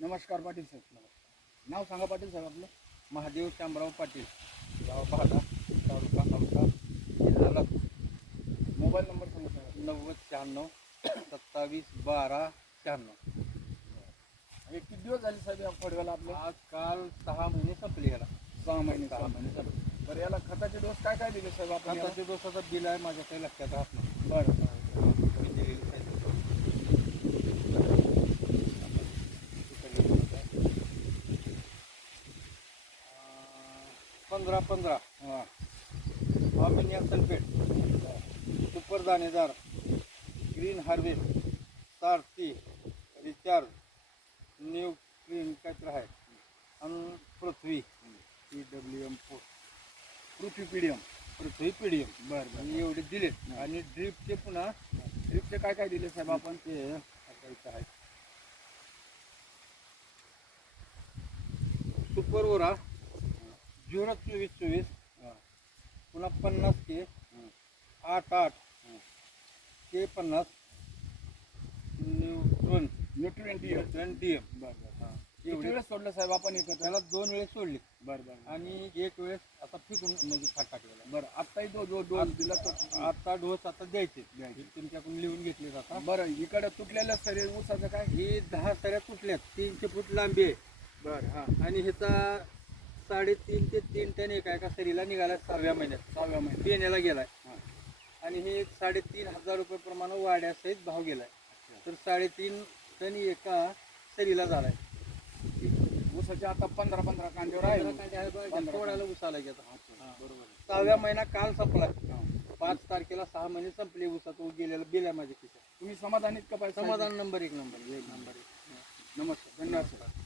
नमस्कार पाटील साहेब नाव सांगा पाटील साहेब आपलं. महादेव शामराव पाटील. गाव बहादा तालुका औसा जिल्हा लातूर. मोबाईल नंबर सांगा साहेब नव्वद शहाण्णव सत्तावीस बारा शहाण्णव. हे किती दिवस झाले साहेब या फडव्याला आपलं? आज काल सहा महिने संपले याला. सहा महिने सहा महिने संपले. बरं याला खताचे डोस काय काय दिले साहेब आपण? खताच्या दिवसाचा बिल आहे माझ्या काही लक्षात राहत नाही. बरं. पंधरा पंधरा. हां. सल्फेट सुपर दाणेदार green harvest Sarathi recharge new clean काहीतरी आहे. आणि Prithvi. P W M four Prithvi PDM Prithvi P D M बरं बरं. आणि एवढे दिलेत. आणि ड्रीपचे पुन्हा ड्रिपचे काय काय दिले साहेब आपण? ते आहे. सुपर ओरा झिरो चोवीस चोवीस. पुन्हा पन्नास के. आठ आठ. के पन्नास. Neutron. Nutrient D neutron D M बरं बरं. हां. एवढे. वेळेस सोडलं साहेब आपण एकत्र त्याला दोन वेळेस सोडली. बरं बरं. आणि एक वेळेस आता फिकून म्हणजे खाट टाकलेला. बरं आत्ताही जो जो डोस दिला तो आता डोस आता द्यायचे. द्यायचे. तुमच्याकडून लिहून घेतले जातात बरं इकडे तुटलेल्या शरीर ऊसाचं काय? ही दहा सऱ्या तुटल्यात. तीनशे फूट लांबी आहे. बरं हां. आणि ह्याचा साडेतीन ते तीन टन एका एका सरीला निघाला सहाव्या महिन्यात. सहाव्या महिन्यात. पेण्याला गेलाय. आणि हे साडेतीन हजार रुपये प्रमाणे वाड्यासहित भाव गेलाय. तर साडेतीन टन एका सरीला झालाय. ऊसाचे आता पंधरा पंधरा कांद्यावर आहे. थोड्याला उसाला घेता बरोबर सहाव्या महिना काल संपला. पाच तारखेला सहा महिने संपले उसात गेलेला गेल्या माझ्या खिशात. तुम्ही समाधानीत का पाहिजे समाधान नंबर एक नंबर. एक नंबर एक. नमस्कार.